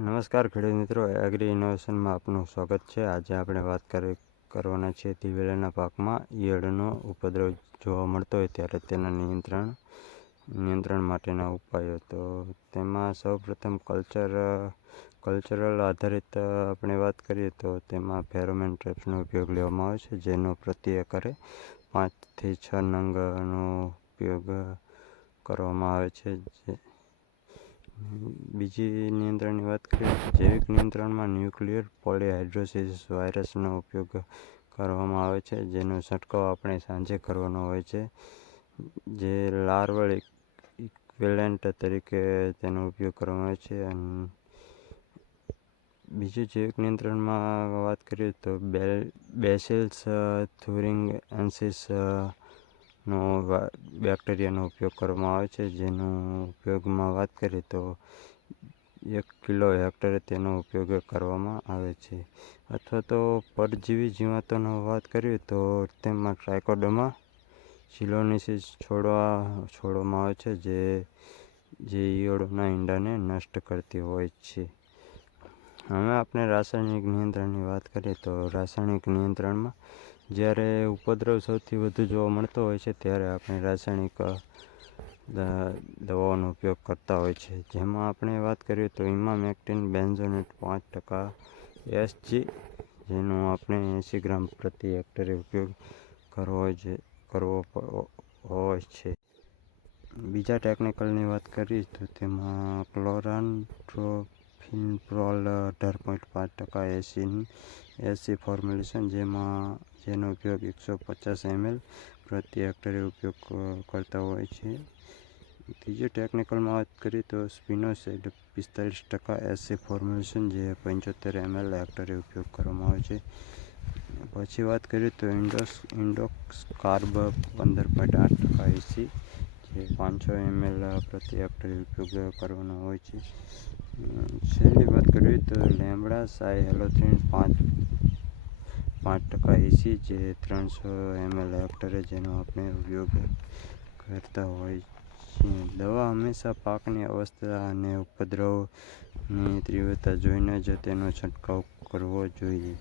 નમસ્કાર ખેડૂત મિત્રો એગ્રી ઇનોવેશનમાં આપનું સ્વાગત છે. આજે આપણે વાત કરી, કરવાના છે દિવેલાના પાકમાં. ઈયળનો ઉપદ્રવ જોવા મળતો હોય ત્યારે તેના નિયંત્રણ નિયંત્રણ માટેના ઉપાયો. તો તેમાં સૌપ્રથમ કલ્ચર કલ્ચરલ આધારિત આપણે વાત કરીએ તો તેમાં ફેરોમેન ટ્રેપ્સનો ઉપયોગ લેવામાં આવે છે, જેનો પ્રતિ એકરે પાંચથી છ નંગનો ઉપયોગ કરવામાં આવે છે. જે બીજી નિયંત્રણની વાત કરીએ જૈવિક નિયંત્રણમાં ન્યુક્લિયર પોલિહાઇડ્રોસિસ વાયરસનો ઉપયોગ કરવામાં આવે છે, જેનો છંટકાવ આપણે સાંજે કરવાનો હોય છે. જે લાર્વલ ઇક્વેલેન્ટ તરીકે તેનો ઉપયોગ કરવામાં આવે છે. અને બીજું જૈવિક નિયંત્રણમાં વાત કરીએ તો બેલ, બેસિલ્સ, થુરિંગ એન્સિસ નો બેક્ટેરિયાનો ઉપયોગ કરવામાં આવે છે. જેનો ઉપયોગમાં વાત કરીએ તો એક કિલો હેક્ટરે તેનો ઉપયોગ કરવામાં આવે છે. અથવા તો પરજીવી જીવાતોનો વાત કરીએ તો તેમાં ટ્રાયકોડોમાં સિલોનિસિસ છોડવા, છોડવામાં આવે છે, જે જે ઈયળોના ઈંડાને નષ્ટ કરતી હોય છે. હવે આપણે રાસાયણિક નિયંત્રણની વાત કરીએ તો રાસાયણિક નિયંત્રણમાં જ્યારે ઉપદ્રવ સૌથી વધુ જોવા મળતો હોય છે, ત્યારે આપણે રાસાયણિક દવાઓનો ઉપયોગ કરતા હોય છે. જેમાં આપણે વાત કરીએ તો ઇમામેક્ટિન બેન્ઝોનેટ પાંચ ટકા એસજી, જેનો આપણે એંસી ગ્રામ પ્રતિ હેક્ટરે ઉપયોગ કરવો છે, કરવો હોય છે. બીજા ટેકનિકલની વાત કરીએ તો તેમાં ક્લોરાન્ટ્રોફિનપ્રોલ અઢાર પોઈન્ટ પાંચ ટકા એસીની એસી ફોર્મ્યુલેશન જેમાં, જેનો ઉપયોગ એકસો પચાસ એમએલ પ્રતિ હેક્ટરે ઉપયોગ કરતા હોય છે. ત્રીજી ટેકનિકલમાં વાત કરીએ તો સ્પિનોસાઇડ પિસ્તાલીસ ટકા એસી ફોર્મ્યુલેશન જે પંચોતેર એમએલ હેક્ટરે ઉપયોગ કરવામાં આવે છે. પછી વાત કરીએ તો ઇન્ડોસ ઇન્ડોક્સ કાર્બ પંદર પોઈન્ટ આઠ ટકા એસી જે પાંચસો એમએલ પ્રતિ હેક્ટરે ઉપયોગ કરવાનો હોય છે. છેલ્લી વાત કરીએ તો લેમડા સાઈ હેલોથીન પાંચ પાંચ ટકા એસી જે ત્રણસો એમએલ હેક્ટરે જેનો આપણે ઉપયોગ કરતા હોય છીએ. દવા હંમેશા પાકની અવસ્થા અને ઉપદ્રવની તીવ્રતા જોઈને જ તેનો છંટકાવ કરવો જોઈએ.